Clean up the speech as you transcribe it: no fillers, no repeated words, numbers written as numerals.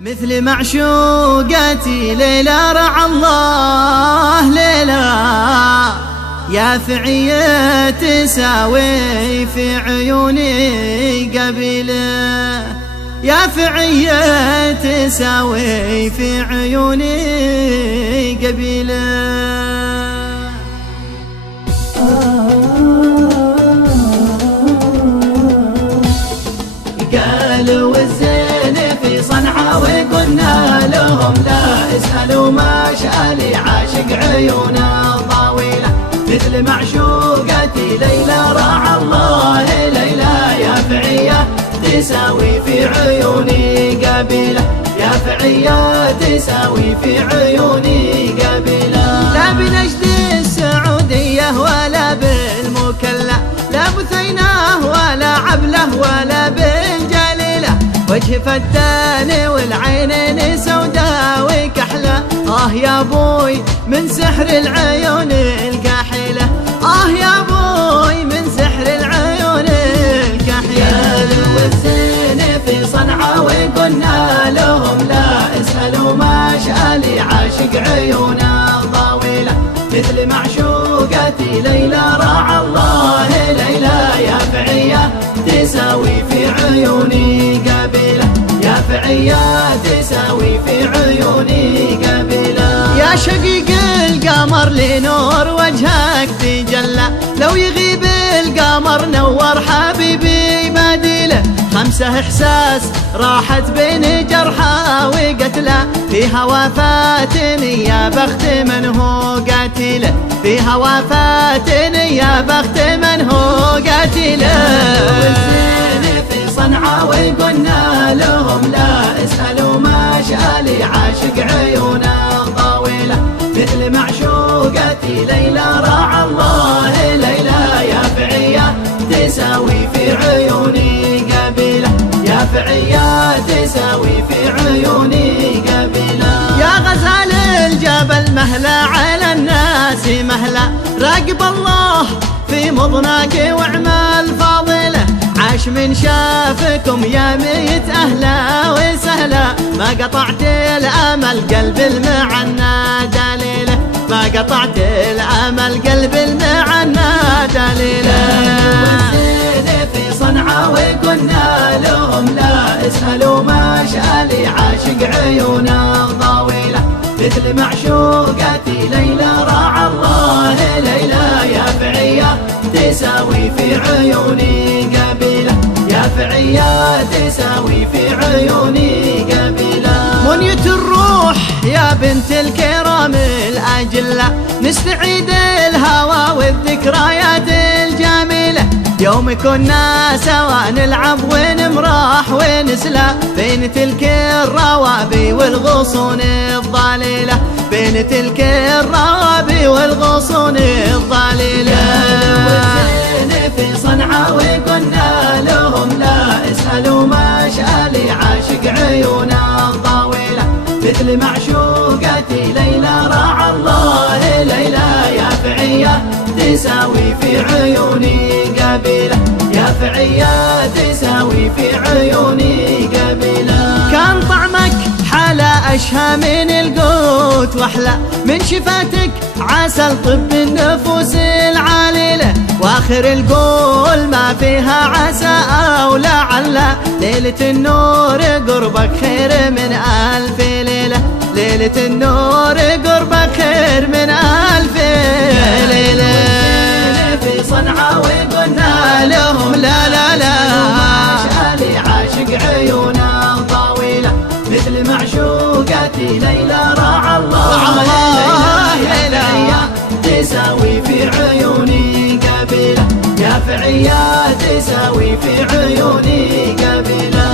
مثل معشوقتي ليلى رعى الله ليلى، يا فعية تساوي في عيوني قبيله، يا فعية تساوي في عيوني قبيله. قالوا الزين في صنعاء وقلنا لهم لا اسألوا ما شالي عاشق عيونه طويلة، مثل معشوقتي ليلى رعى الله ليلى، يا فعية تساوي في عيوني قبيلة، يا فعية تساوي في عيوني قبيلة. لا بنجد السعودية ولا بالمكلا، لا بثيناه ولا عبله ولا بالجليلة، وجه فتان والعينين سوداء وكحلة، يا بوي من سحر العيون الكحيلة، يا بوي من سحر العيون الكحيلة. والزين في صنعاء وقلنا لهم لا اسألوا ما شالي عاشق عيونه طويلة، مثل معشوقتي ليلى رعى الله ليلى، يا فعية تساوي في عيوني قبيلة، يا فعية تساوي في عيوني قبيلة. يا شقيق القمر لنور وجهك تجلى، لو يغيب القمر نور حبيبي بديله، خمسة إحساس راحت بين جرحى وقتله، فيها وفاتني يا بخت من هو قاتله، فيها وفاتني يا بخت من هو قاتله. والزين في صنعاء وقلنا لهم لا اسألوا ما شالي عاشق عيونه طويلة، مثل معشوقتي ليلى رعى الله ليلى، يا فعية تساوي في عيوني قبيلة، يا فعية تساوي في عيوني قبيلة. يا غزال الجبل مهلا على الناس مهلا، راقب الله في مضناك واعمال فاضلة، عاش من شافكم يا ميت أهلا وسهلا، ما قطعت الأمل قلب المعنى دليله، ما قطعت الأمل قلب المعنى دليله. والزين في صنعاء وقلنا لهم لا اسألوا ما شالي عاشق عيونه طويلة، مثل معشوقتي ليلى رعى الله ليلى، يا فعية تساوي في عيوني قبيلة، يا فعية تساوي في عيوني قبيلة. منية الروح يا بنت الكرام الأجلة، نستعيد الهوى والذكريات الجميلة، يوم كنا سوا نلعب ونمرح ونسلى، بين تلك الروابي والغصون الضليلة، بين تلك الروابي والغصون الضليلة. والزين في صنعاء وقلنا لهم لا اسألوا ما شالي عاشق عيونه طويلة، مثل معشوقتي ليلى رعى الله ليلى، يا فعية تساوي في عيوني قبيلة، يا فعية تساوي في عيوني قبيلة. كان طعمك حلا أشهى من القوت واحلى من شفاتك عسل طب النفوس العليلة، واخر القول ما فيها عسى او لعل، ليلة النور قربك خير من ألف ليلة، ليلة النور قربك خير من ألف ليلة. في صنعاء وقلنا لهم لا لا لا شالي عاشق عيونه طويلة، مثل معشوقتي ليلى رعى الله ليلى، تساوي في عيوني قبيلة، يا فعية تساوي في عيوني قبيلة.